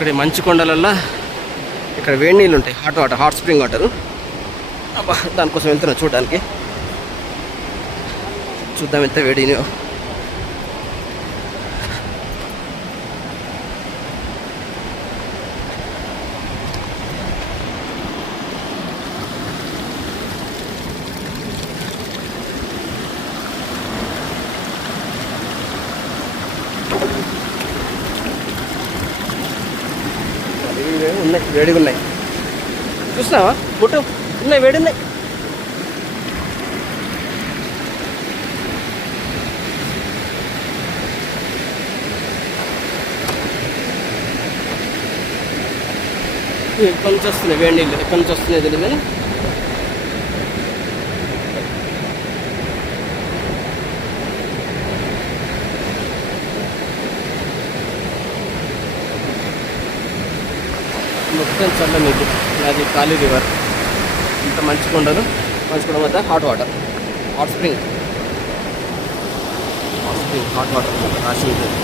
ఇక్కడ మంచు కొండలల్లో ఇక్కడ వేడి నీళ్ళు ఉంటాయి, hot water, hot spring water. అబ్బా, దానికోసం వెళ్తున్నాం చూడడానికి. చూద్దాం ఎంత వేడిని. ఉన్నాయి, వేడిగా ఉన్నాయి. చూసినావా బుట్టు, ఉన్నాయి, వేడి ఉన్నాయి. ఎక్కడి నుంచి వస్తున్నాయి వేడి నీళ్ళు, ఎక్కడి నుంచి వస్తున్నాయి తెలియదు కానీ మొత్తం చల్ల నీళ్ళు. అది కాళీ రివర్. ఇంత మంచి కొండలు, మంచి కొండ వద్ద hot water, hot spring, hot water రాసి ఉంటుంది.